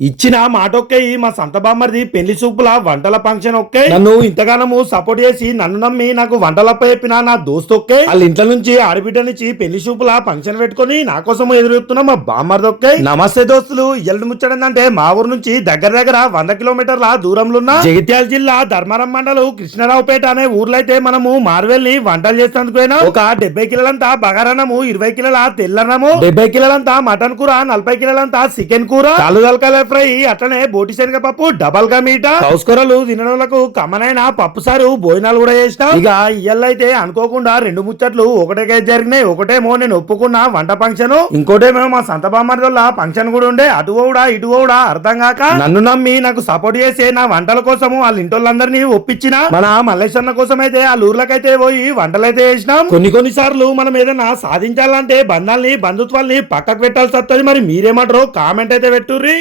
ఇచ్చిన మాట ఒకే మా సంత బామ్మర్ది పెళ్ళి చూపుల వంటల ఫంక్షన్ ఒకే నన్ను ఇంతగానము సపోర్ట్ చేసి నన్ను నమ్మి నాకు వంటలప్ప చెప్పిన నా దోస్త్ ఒకే వాళ్ళ ఇంట్లో నుంచి ఆడబిడ్డ నుంచి పెళ్ళి చూపుల ఫంక్షన్ పెట్టుకొని నా కోసం ఎదురు చూస్తున్న మా బామ్మర్ది ఒకే నమస్తే దోస్తులు ఎల్లు ముచ్చడంటే మా ఊరు నుంచి దగ్గర దగ్గర వంద కిలోమీటర్ల దూరంలో ఉన్న జగిత్యాల జిల్లా ధర్మారం మండలం కృష్ణరావుపేట అనే ఊర్లో అయితే మనము మార్వెల్లి వంటలు చేసేందుకు ఒక డెబ్బై కిలోలంతా బగారన్నము ఇరవై కిలోల తెల్లన్నము డెబ్బై కిలోలంతా మటన్ కూర నలభై కిలోలంతా చికెన్ కూర. కాలు ఫ్రై అట్లనే బోటి పప్పు డబల్గా మీట కౌస్కూరలు తినడంలకు కమ్మనైన పప్పు సారు భోజనాలు కూడా చేసిన ఇక ఇయ్యల్లైతే అనుకోకుండా రెండు ముచ్చట్లు ఒకటే జరిగినాయి. ఒకటేమో నేను ఒప్పుకున్న వంట ఫంక్షన్ ఇంకోటేమో మా సంత బామ్మర్దొల్ల ఫంక్షన్ కూడా ఉండే. అటు కూడా ఇటు కూడా అర్థం కాక నన్ను నమ్మి నాకు సపోర్ట్ చేసే నా వంటల కోసము వాళ్ళ ఇంటోళ్ళందరినీ ఒప్పించిన. మన మల్లేశ్వరన్న కోసం అయితే ఆ ఊర్లకైతే పోయి వంటలైతే చేసినాం. కొన్ని కొన్ని సార్లు మనం ఏదైనా సాధించాలంటే బంధాల్ని బంధుత్వాల్ని పక్కకు పెట్టాల్సి వస్తుంది మరి మీరేమంటారో? కామెంట్ అయితే పెట్టుర్రి.